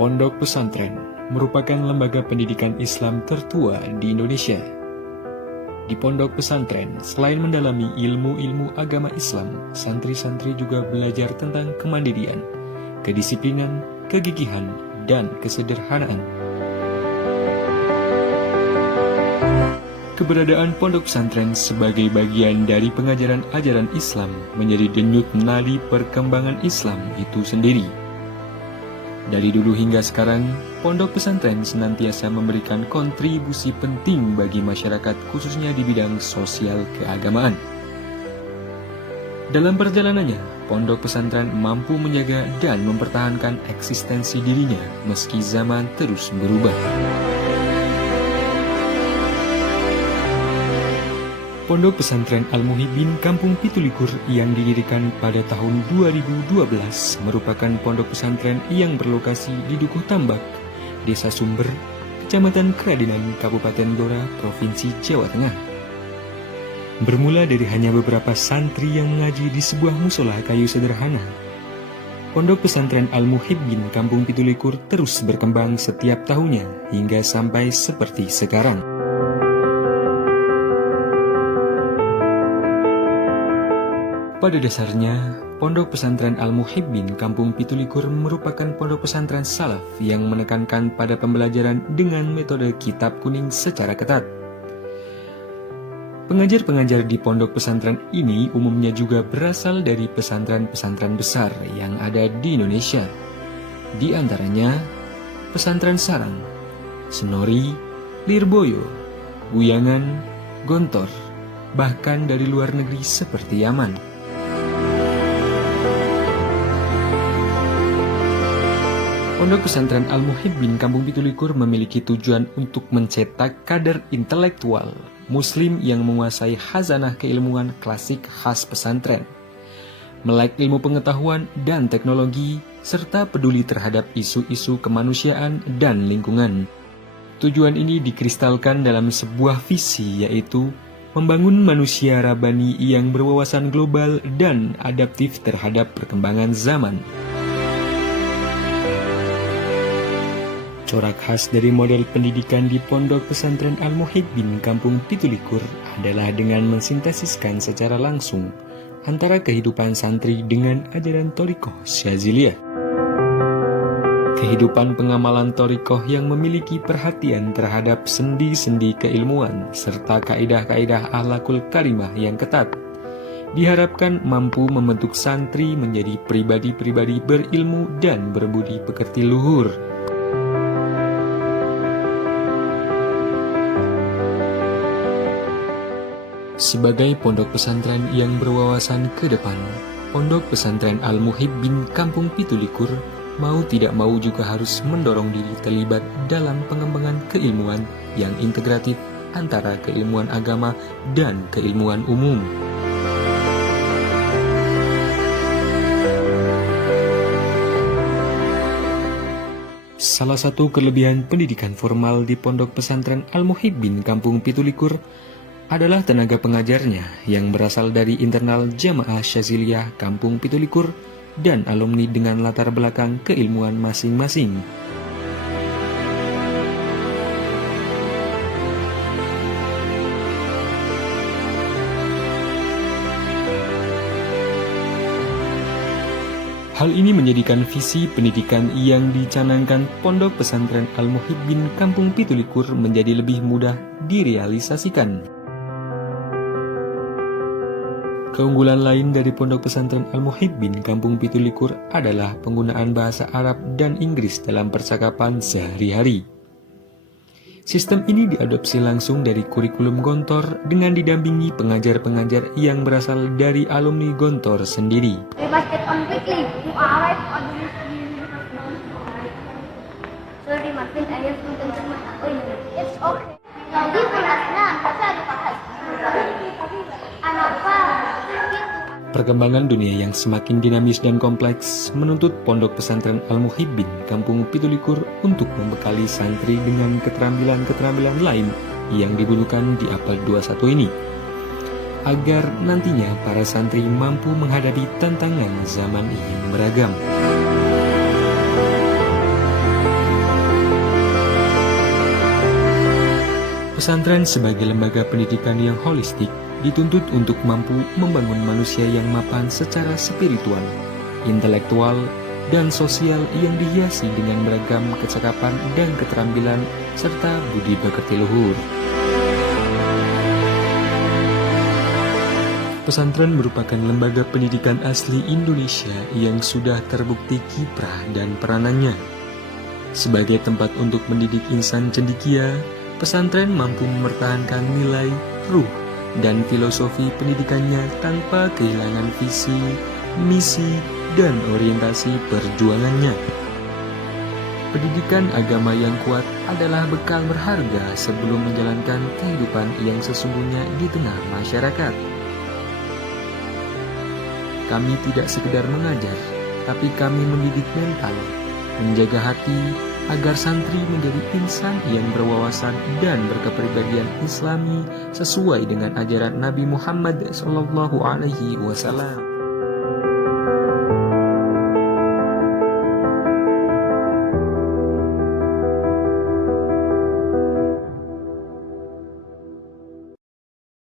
Pondok pesantren merupakan lembaga pendidikan Islam tertua di Indonesia. Di pondok pesantren, selain mendalami ilmu-ilmu agama Islam, santri-santri juga belajar tentang kemandirian, kedisiplinan, kegigihan, dan kesederhanaan. Keberadaan pondok pesantren sebagai bagian dari pengajaran ajaran Islam menjadi denyut nadi perkembangan Islam itu sendiri. Dari dulu hingga sekarang, pondok pesantren senantiasa memberikan kontribusi penting bagi masyarakat khususnya di bidang sosial keagamaan. Dalam perjalanannya, pondok pesantren mampu menjaga dan mempertahankan eksistensi dirinya meski zaman terus berubah. Pondok Pesantren Al-Muhibbin Kampung Pitulikur yang didirikan pada tahun 2012 merupakan pondok pesantren yang berlokasi di Dukuh Tambak, Desa Sumber, Kecamatan Keradinan, Kabupaten Blora, Provinsi Jawa Tengah. Bermula dari hanya beberapa santri yang mengaji di sebuah musola kayu sederhana, Pondok Pesantren Al-Muhibbin Kampung Pitulikur terus berkembang setiap tahunnya hingga sampai seperti sekarang. Pada dasarnya, Pondok Pesantren Al-Muhibbin Kampung Pitulikur merupakan pondok pesantren salaf yang menekankan pada pembelajaran dengan metode kitab kuning secara ketat. Pengajar-pengajar di pondok pesantren ini umumnya juga berasal dari pesantren-pesantren besar yang ada di Indonesia. Di antaranya, Pesantren Sarang, Senori, Lirboyo, Guyangan, Gontor, bahkan dari luar negeri seperti Yaman. Pondok Pesantren Al-Muhibbin Kampung Pitulikur memiliki tujuan untuk mencetak kader intelektual Muslim yang menguasai khazanah keilmuan klasik khas pesantren, melek ilmu pengetahuan dan teknologi, serta peduli terhadap isu-isu kemanusiaan dan lingkungan. Tujuan ini dikristalkan dalam sebuah visi, yaitu membangun manusia rabani yang berwawasan global dan adaptif terhadap perkembangan zaman. Corak khas dari model pendidikan di Pondok Pesantren Al-Muhibbin Kampung Pitulikur adalah dengan mensintesiskan secara langsung antara kehidupan santri dengan ajaran Thorikoh Syaziliyah. Kehidupan pengamalan Thorikoh yang memiliki perhatian terhadap sendi-sendi keilmuan serta kaidah-kaidah akhlakul karimah yang ketat diharapkan mampu membentuk santri menjadi pribadi-pribadi berilmu dan berbudi pekerti luhur. Sebagai pondok pesantren yang berwawasan ke depan, Pondok Pesantren Al-Muhibbin Kampung Pitulikur mau tidak mau juga harus mendorong diri terlibat dalam pengembangan keilmuan yang integratif antara keilmuan agama dan keilmuan umum. Salah satu kelebihan pendidikan formal di Pondok Pesantren Al-Muhibbin Kampung Pitulikur adalah tenaga pengajarnya yang berasal dari internal Jamaah Syaziliyah Kampung Pitulikur dan alumni dengan latar belakang keilmuan masing-masing. Hal ini menjadikan visi pendidikan yang dicanangkan Pondok Pesantren Al-Muhibbin Kampung Pitulikur menjadi lebih mudah direalisasikan. Keunggulan lain dari Pondok Pesantren Al-Muhibbin Kampung Pitulikur adalah penggunaan bahasa Arab dan Inggris dalam percakapan sehari-hari. Sistem ini diadopsi langsung dari kurikulum Gontor dengan didampingi pengajar-pengajar yang berasal dari alumni Gontor sendiri. Perkembangan dunia yang semakin dinamis dan kompleks menuntut Pondok Pesantren Al-Muhibbin Kampung Pitulikur untuk membekali santri dengan keterampilan-keterampilan lain yang dibutuhkan di abad 21 ini, agar nantinya para santri mampu menghadapi tantangan zaman yang beragam. Pesantren sebagai lembaga pendidikan yang holistik dituntut untuk mampu membangun manusia yang mapan secara spiritual, intelektual, dan sosial yang dihiasi dengan beragam kecakapan dan keterampilan serta budi pekerti luhur. Pesantren merupakan lembaga pendidikan asli Indonesia yang sudah terbukti kiprah dan peranannya. Sebagai tempat untuk mendidik insan cendekia, pesantren mampu mempertahankan nilai, ruh, dan filosofi pendidikannya tanpa kehilangan visi, misi, dan orientasi perjuangannya. Pendidikan agama yang kuat adalah bekal berharga sebelum menjalankan kehidupan yang sesungguhnya di tengah masyarakat. Kami tidak sekedar mengajar, tapi kami mendidik mental, menjaga hati, agar santri menjadi insan yang berwawasan dan berkepribadian Islami sesuai dengan ajaran Nabi Muhammad SAW.